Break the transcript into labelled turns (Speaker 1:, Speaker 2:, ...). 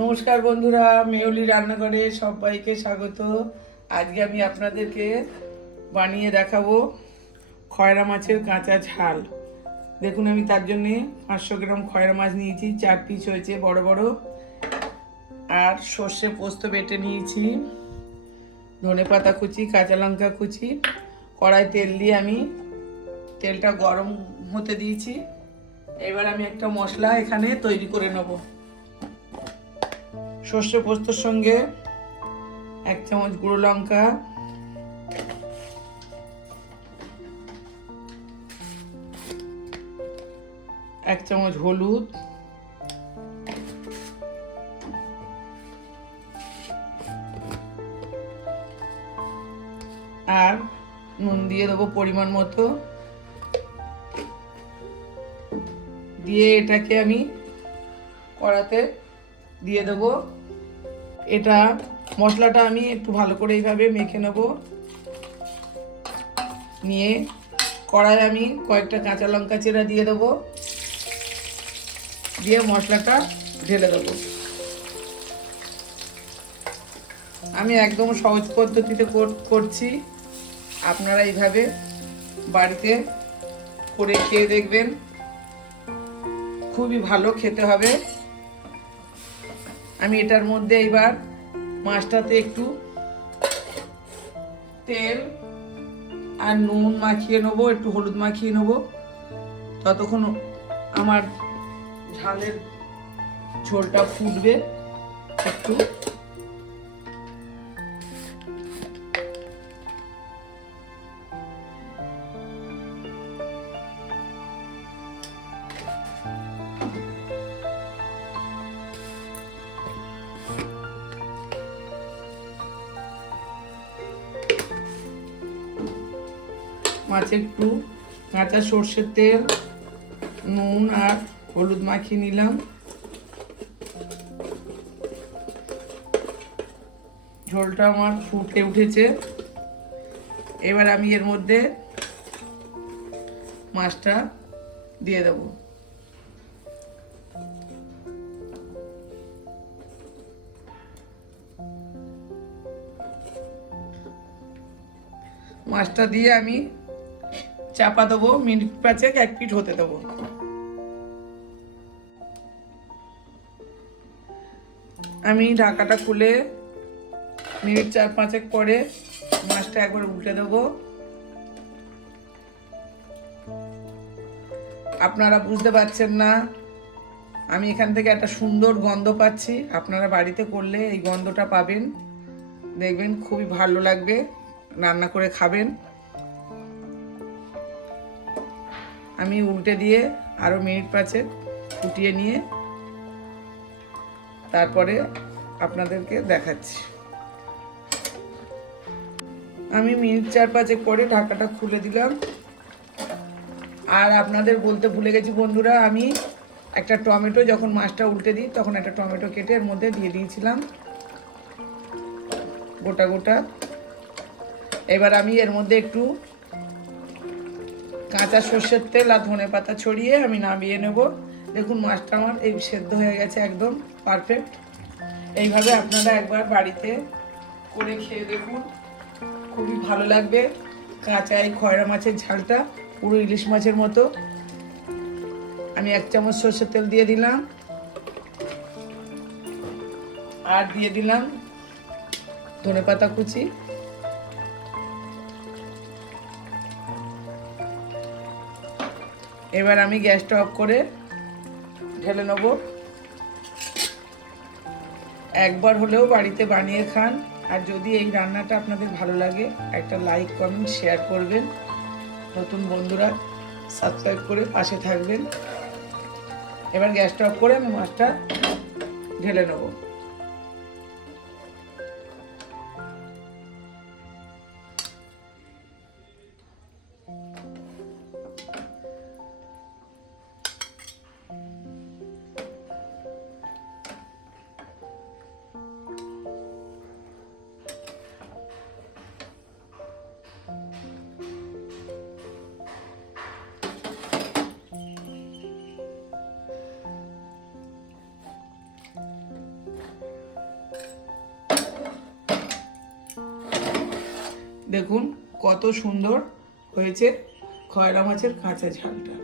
Speaker 1: নমস্কার বন্ধুরা মেয়লি রান্নাঘরে সবাইকে স্বাগত। আজকে আমি আপনাদেরকে বানিয়ে দেখাবো খয়রা মাছের কাঁচা ঝাল। দেখুন, আমি তার জন্যে পাঁচশো গ্রাম খয়রা মাছ নিয়েছি, চার পিস হয়েছে বড় বড়। আর সর্ষে পোস্ত বেটে নিয়েছি, ধনে পাতা কুচি, কাঁচা লঙ্কা কুচি। কড়াই তেল দিয়ে আমি তেলটা গরম হতে দিয়েছি। এবার আমি একটা মশলা এখানে তৈরি করে নেব। সর্ষে পোস্তর সঙ্গে এক চামচ গুঁড়ো লঙ্কা, এক চামচ হলুদ, আর নুন দিয়ে দেবো পরিমাণ মতো। দিয়ে এটাকে আমি কড়াতে দিয়ে দেবো। এটা মশলাটা আমি একটু ভালো করে এইভাবে মেখে নেব। নিয়ে কড়াই আমি কয়েকটা কাঁচা লঙ্কা চেরা দিয়ে দেবো। দিয়ে মশলাটা ঢেলে দেবো। আমি একদম সহজ পদ্ধতিতে কর- করছি। আপনারা এইভাবে বাড়িতে করে খেয়ে দেখবেন। খুবই ভালো খেতে হবে। আমি এটার মধ্যে এবার মাছটাতে একটু তেল আর নুন মাখিয়ে নেব, একটু হলুদ মাখিয়ে নেব। ততক্ষণ আমার ঝালের ঝোলটা ফুটবে একটু। মাছে একটু কাঁচা সর্ষের তেল, নুন আর হলুদ মাখিয়ে নিলাম। ঝোলটা আমার ফুটে উঠেছে। এবার আমি এর মধ্যে মাছটা দিয়ে দেব। মাছটা দিয়ে আমি চাপা দেবো, মিনিট পাঁচেক, এক পিঠ হতে দেবো। আমি ঢাকাটা খুলে মিনিট চার পাঁচেক পরে মাছটা একবার উল্টে দেবো। আপনারা বুঝতে পারছেন না, আমি এখান থেকে একটা সুন্দর গন্ধ পাচ্ছি। আপনারা বাড়িতে করলে এই গন্ধটা পাবেন। দেখবেন খুবই ভালো লাগবে, রান্না করে খাবেন। আমি উল্টে দিয়ে আরও মিনিট পাঁচে ফুটিয়ে নিয়ে তারপরে আপনাদেরকে দেখাচ্ছি। আমি মিনিট চার পাঁচেক পরে ঢাকাটা খুলে দিলাম। আর আপনাদের বলতে ভুলে গেছি বন্ধুরা, আমি একটা টমেটো যখন মাছটা উল্টে দিই, তখন একটা টমেটো কেটে এর মধ্যে দিয়ে দিয়েছিলাম। গোটা গোটা। এবার আমি এর মধ্যে একটু কাঁচা সর্ষের তেল আর ধনে পাতা ছড়িয়ে আমি নামিয়ে নেব। দেখুন, মাছটা আমার এই সেদ্ধ হয়ে গেছে একদম পারফেক্ট এইভাবে আপনারা একবার বাড়িতে করে খেয়ে দেখুন। খুবই ভালো লাগবে কাঁচা এই খয়রা মাছের ঝালটা, পুরো ইলিশ মাছের মতো। আমি এক চামচ সর্ষের তেল দিয়ে দিলাম। আর দিয়ে দিলাম ধনে পাতা কুচি। এবার আমি গ্যাসটা অফ করে ঢেলে নেব। একবার হলেও বাড়িতে বানিয়ে খান। আর যদি এই রান্নাটা আপনাদের ভালো লাগে, একটা লাইক, কমেন্ট, শেয়ার করবেন। নতুন বন্ধুরা, সাবস্ক্রাইব করে পাশে থাকবেন। এবার গ্যাসটা অফ করে আমি মাছটা ঢেলে নেব। দেখুন কত সুন্দর হয়েছে খয়রা মাছের কাঁচা ঝালটা।